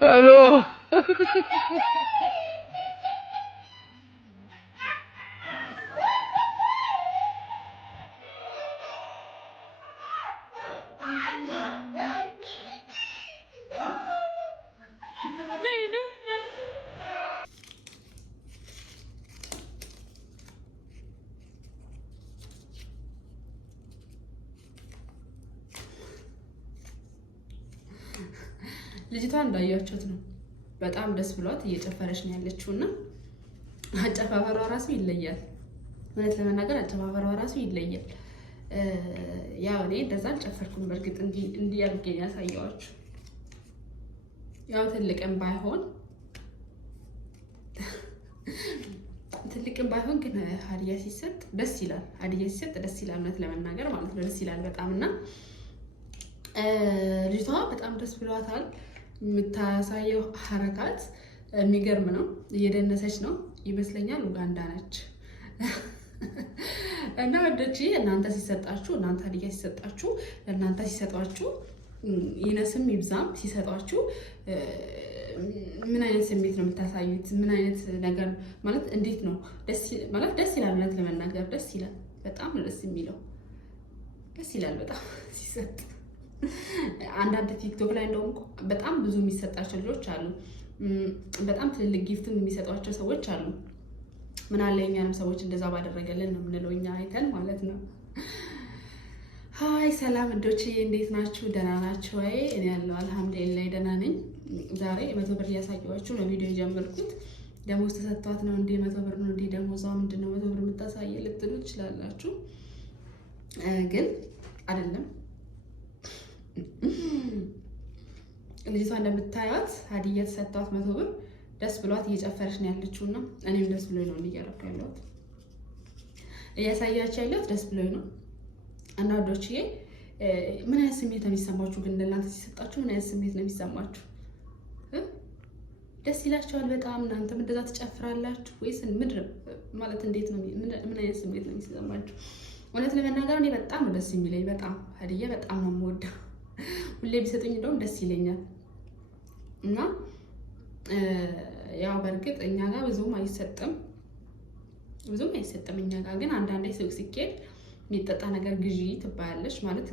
الو ልጅቷ እንዳያችሁት ነው። በጣም ደስ ብሏት እየጨፈረች ነው ያለችውና አጨፋፈሯ ራሱ ይለያል። እውነት ለመናገር አጨፋፈሯ ራሱ ይለያል። ያው እኔ እንደዛ አልጨፈርኩም። በእርግጥ እንዲህ አድርጌ ያሳየዋችሁ ያው ትልቅም ባይሆን ግን ሀዲያ ሲሰጥ ደስ ይላል። ሀዲያ ሲሰጥ ደስ ይላል፣ እውነት ለመናገር ማለት ነው። ደስ ይላል በጣም እና ልጅቷ በጣም ደስ ብሏታል። የምታሳየው ሐረካት የሚገርም ነው። እየደነሰች ነው ይመስለኛል። ኡጋንዳ ነች እና ወደቺ እናንተ ሲሰጣችሁ፣ እናንተ ሀዲያ ሲሰጣችሁ፣ ለእናንተ ሲሰጧችሁ፣ ይነስም ይብዛም ሲሰጧችሁ ምን አይነት ስሜት ነው የምታሳዩት? ምን አይነት ነገር ማለት እንዴት ነው? ደስ ይላል። እውነት ለመናገር ደስ ይላል። በጣም ነው ደስ የሚለው። ደስ ይላል በጣም ሲሰጥ። አንዳንድ ቲክቶክ ላይ እንደውም በጣም ብዙ የሚሰጣቸው ልጆች አሉ። በጣም ትልልቅ ጊፍትም የሚሰጧቸው ሰዎች አሉ። ምን አለ እኛንም ሰዎች እንደዛ ባደረገልን ነው የምንለው እኛ አይተን ማለት ነው። ሀይ ሰላም እንዶቼ እንዴት ናችሁ? ደህና ናችሁ ወይ? እኔ ያለው አልሐምዱሊላህ ደህና ነኝ። ዛሬ 100 ብር እያሳየኋችሁ ነው ቪዲዮ የጀመርኩት። ደሞዝ ተሰጥቷት ነው እንዴ 100 ብር ነው እንዴ ደሞዟ ምንድን ነው 100 ብር የምታሳየ ልትሉ ትችላላችሁ። ግን አይደለም። ልጅቷ እንደምታዩት ሀዲያ ተሰጥቷት 100 ብር ደስ ብሏት እየጨፈረች ነው ያለችውና እኔም ደስ ብሎኝ ነው እያደረኩ ያለሁት። እያሳያችሁ ያለሁት ደስ ብሎኝ ነው። እና ወዶችዬ ምን አይነት ስሜት ነው የሚሰማችሁ? ግን ለእናንተ ሲሰጣችሁ ምን አይነት ስሜት ነው የሚሰማችሁ? ደስ ይላችኋል በጣም? እናንተም እንደዛ ትጨፍራላችሁ ወይስ ምድር ማለት እንዴት ነው? ምን አይነት ስሜት ነው የሚሰማችሁ? እውነት ለመናገር እኔ በጣም ነው ደስ የሚለኝ። በጣም ሀዲያ በጣም ነው የምወደው። ሁሌ ቢሰጡኝ እንደውም ደስ ይለኛል። እና ያው በእርግጥ እኛ ጋር ብዙም አይሰጥም እኛ ጋር ግን አንዳንዴ ሱቅ ሲኬድ የሚጠጣ ነገር ግዢ ትባያለሽ ማለት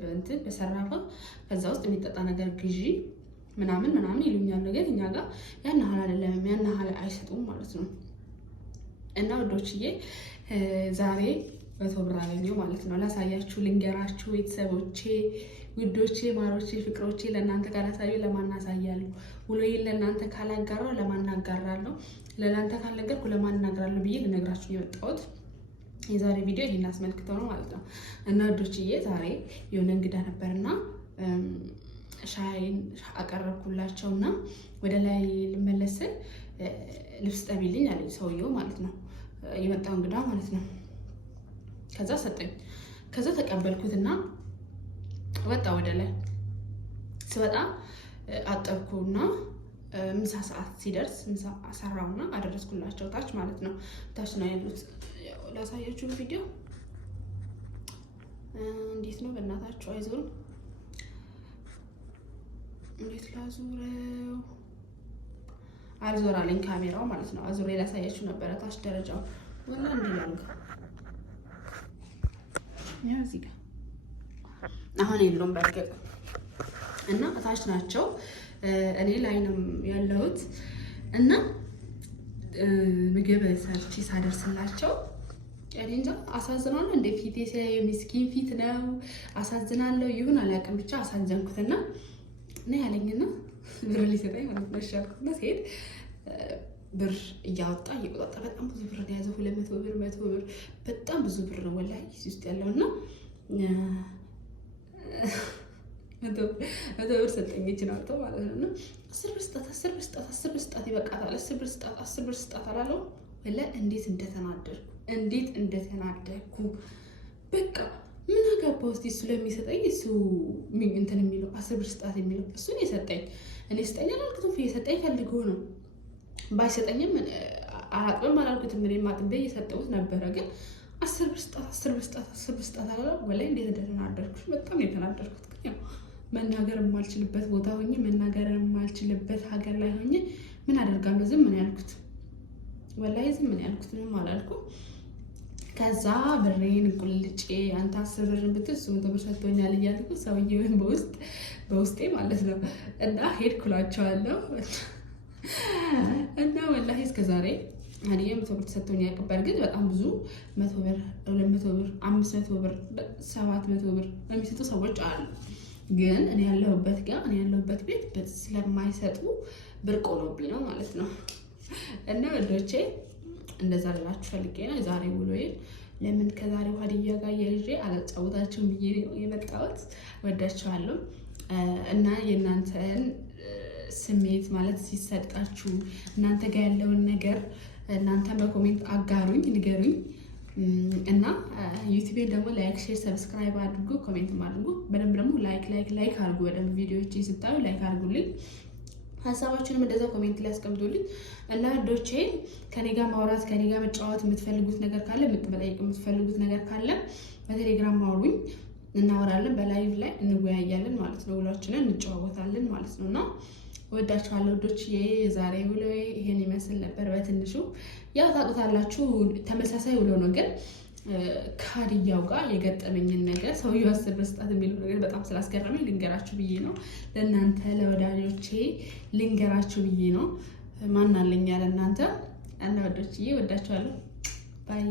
በእንትን በሰራፋ ከዛ ውስጥ የሚጠጣ ነገር ግዢ ምናምን ይሉኛል። ነገር እኛ ጋር ያን ያህል አይደለም፣ ያን ያህል አይሰጡም ማለት ነው። እና ወዶችዬ ዛሬ 100 ብር አገኘሁ ማለት ነው። ላሳያችሁ፣ ልንገራችሁ ቤተሰቦቼ፣ ውዶቼ፣ ማሮቼ፣ ፍቅሮቼ ለእናንተ ካላሳዩ ለማን አሳያለሁ? ውሎዬን ለእናንተ ካላጋራው ለማን አጋራለሁ? ለእናንተ ካልነገርኩ ለማን እናገራለሁ ብዬ ልነግራችሁ የመጣሁት የዛሬ ቪዲዮ ይሄን አስመልክቶ ነው ማለት ነው። እና ወዶችዬ ዛሬ የሆነ እንግዳ ነበርና ሻይን አቀረብኩላቸውና ወደ ላይ ልመለስ ልብስ ጠቢልኝ አለኝ ሰውየው ማለት ነው፣ የመጣው እንግዳ ማለት ነው። ከዛ ሰጠኝ። ከዛ ተቀበልኩትና ወጣ ወደ ላይ። ስወጣ አጠብኩና ምሳ ሰዓት ሲደርስ ምሳ አሰራውና አደረስኩላቸው ታች ማለት ነው። ታች ነው ያሉት። ላሳያችሁ ቪዲዮ እንዴት ነው በእናታችሁ አይዞን። እንዴት ላዙረው? አልዞር አለኝ ካሜራው ማለት ነው። አዙሬ ላሳያችሁ ነበረ ታች ደረጃው ወላ እንዲላልጋ ያው እዚህ ጋር አሁን የለውም በርግጥ እና ታች ናቸው። እኔ ላይ ነው ያለሁት እና ምግብ ሰርቼ ሳደርስላቸው እኔ እንጃ አሳዝናለሁ። እንደ ፊቴ ሲያየው ምስኪን ፊት ነው። አሳዝናለሁ ይሁን አላውቅም፣ ብቻ አሳዘንኩትና እኔ ያለኝና ብር ሊሰጠኝ ማለት ነው። ሻልኩና ሲሄድ ብር እያወጣ እየቆጣጣ በጣም ብዙ ብር ነው ያዘው። 200 ብር 100 ብር በጣም ብዙ ብር ነው ወላሂ እዚህ ውስጥ ያለውና 100 ብር ሰጠኝ እጅን አውጥቶ ማለት ነው። 10 ብር ስጣት 10 ብር ስጣት 10 ብር ስጣት ይበቃታል 10 ብር ስጣት 10 ብር ስጣት አላለው ወላሂ። እንዴት እንደተናደድኩ በቃ ምን አገባው እስቲ እሱ ለሚሰጠኝ እሱ እንትን የሚለው 10 ብር ስጣት የሚለው እሱን የሰጠኝ እኔ ስጠኝ አላልኩትም። የሰጠኝ ፈልጎ ነው። ባይሰጠኝም አላጥብም አላልኩትም። እኔ ማጥቤ እየሰጠሁት ነበረ። ግን 10 ብር ስጣት 10 ብር ስጣት 10 ብር ስጣት አላለው ወላሂ። እንዴት እንደተናደድኩ በጣም የተናደድኩት። ግን ያው መናገር የማልችልበት ቦታ ሆኜ መናገር የማልችልበት ሀገር ላይ ሆኜ ምን አደርጋለሁ? ዝም ምን ያልኩት ወላሂ ዝም ምን ያልኩት ምንም አላልኩም። ከዛ ብሬን ቁልጬ አንተ 10 ብር ብትል 100 ብር ሰጥቶኛል እያልኩ ሰውዬውን በውስጤ ማለት ነው እና ሄድኩላቸዋለሁ እና ወላሂ እስከዛሬ ሀዲያ 100 ብር ተሰጥቶኝ ያውቅበት ግን በጣም ብዙ 100 ብር 200 ብር 500 ብር 700 ብር የሚሰጡ ሰዎች አሉ። ግን እኔ ያለሁበት ቤት ስለማይሰጡ ብርቅ ሆኖብኝ ነው ማለት ነው። እና ወዶቼ እንደዛ ልላችሁ ፈልጌ ነው ዛሬ ውሎዬ። ለምን ከዛሬው ሀዲያ ጋር የልጄ አላጫውታችሁም ብዬ ነው የመጣሁት። ወዳችኋለሁ እና የእናንተን ስሜት ማለት ሲሰጣችሁ እናንተ ጋር ያለውን ነገር እናንተ በኮሜንት አጋሩኝ፣ ንገሩኝ እና ዩቲዩብን ደግሞ ላይክ፣ ሼር፣ ሰብስክራይብ አድርጉ፣ ኮሜንት አድርጉ። በደንብ ደግሞ ላይክ አድርጉ። በደንብ ቪዲዮዎች ስታዩ ላይክ አድርጉልኝ። ሀሳባችሁንም እንደዛ ኮሜንት ላይ አስቀምጡልኝ እና ዶቼ ከኔ ጋር ማውራት ከኔ ጋር መጫወት የምትፈልጉት ነገር ካለ መጠየቅ የምትፈልጉት ነገር ካለ በቴሌግራም አውሩኝ፣ እናወራለን። በላይቭ ላይ እንወያያለን ማለት ነው። ውሏችንን እንጨዋወታለን ማለት ነው እና ወዳችኋለሁ ዶቼ። የዛሬ ውሎዬ ይሄን ይመስል ነበር በትንሹ። ያው ታውቁታላችሁ ተመሳሳይ ውሎ ነው ግን ከሀዲያው ጋር የገጠመኝን ነገር ሰውየው 10 ብር ስጣት የሚለው ነገር በጣም ስላስገረመኝ ልንገራችሁ ብዬ ነው። ለእናንተ ለወዳጆቼ ልንገራችሁ ብዬ ነው። ማን አለኝ ያለ እናንተ እና ወዳጆቼ ወዳችኋለሁ። ባይ